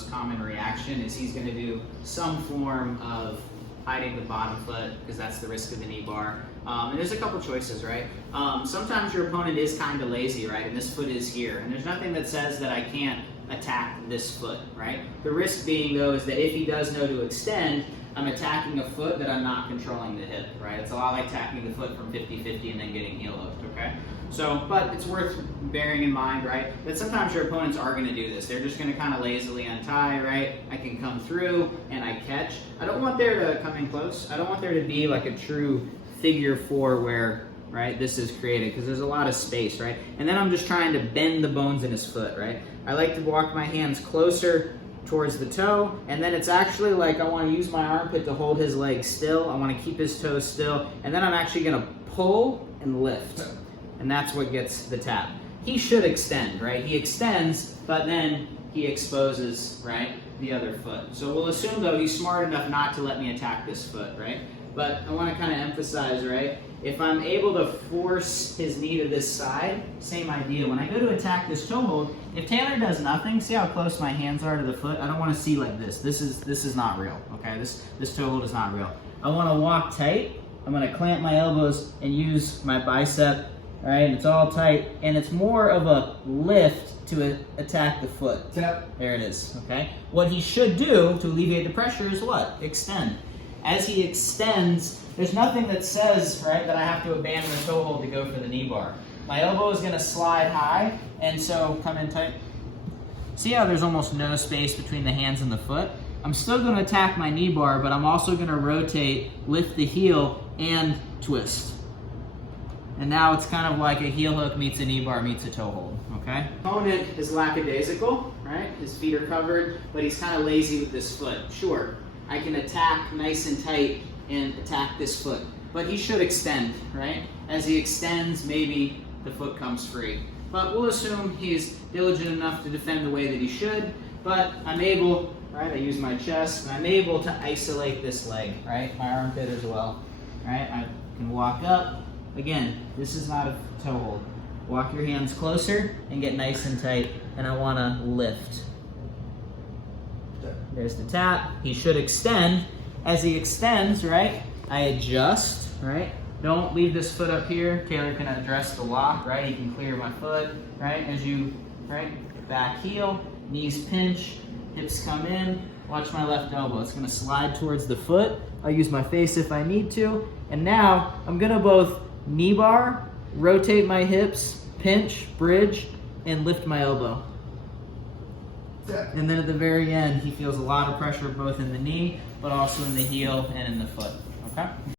most common reaction is he's gonna do some form of hiding the bottom foot because that's the risk of the knee bar. And there's a couple choices, right? Sometimes your opponent is kind of lazy, right? And this foot is here. And there's nothing that says that I can't attack this foot, right? The risk being, though, is that if he does know to extend, I'm attacking a foot that I'm not controlling the hip, right? It's a lot like attacking the foot from 50-50 and then getting heel hooked, okay? So, but it's worth bearing in mind, right, that sometimes your opponents are gonna do this. They're just gonna kind of lazily untie, right? I can come through and I catch. I don't want there to come in close. I don't want there to be like a true figure four where, right, this is created, because there's a lot of space, right? And then I'm just trying to bend the bones in his foot, right? I like to walk my hands closer towards the toe, and then it's actually like I want to use my armpit to hold his leg still. I want to keep his toes still, and then I'm actually going to pull and lift, and that's what gets the tap. He should extend, right? He extends, but then he exposes, right, the other foot. So we'll assume, though, he's smart enough not to let me attack this foot, right? But I want to kind of emphasize, right, if I'm able to force his knee to this side, same idea. When I go to attack this toe hold, if Taylor does nothing, see how close my hands are to the foot? I don't want to see like this. This is not real, okay? This toe hold is not real. I want to walk tight. I'm going to clamp my elbows and use my bicep, all right? It's all tight, and it's more of a lift to attack the foot. Tap. There it is, okay? What he should do to alleviate the pressure is what? Extend. As he extends, there's nothing that says, right, that I have to abandon the toe hold to go for the knee bar. My elbow is going to slide high, and so come in tight. See how there's almost no space between the hands and the foot? I'm still going to attack my knee bar, but I'm also going to rotate, lift the heel, and twist. And now it's kind of like a heel hook meets a knee bar meets a toe hold, okay? Opponent is lackadaisical, right? His feet are covered, but he's kind of lazy with this foot. Sure, I can attack nice and tight and attack this foot, but he should extend, right? As he extends, maybe the foot comes free. But we'll assume he's diligent enough to defend the way that he should, but I'm able, right, I use my chest, and I'm able to isolate this leg, right? My armpit as well, right? I can walk up. Again, this is not a toe hold. Walk your hands closer and get nice and tight, and I wanna lift. There's the tap. He should extend. As he extends, right, I adjust, right? Don't leave this foot up here. Taylor can address the lock, right? He can clear my foot, right? As you, right, back heel, knees pinch, hips come in. Watch my left elbow. It's gonna slide towards the foot. I'll use my face if I need to. And now I'm gonna both knee bar, rotate my hips, pinch, bridge, and lift my elbow. And then at the very end, he feels a lot of pressure both in the knee, but also in the heel and in the foot, okay?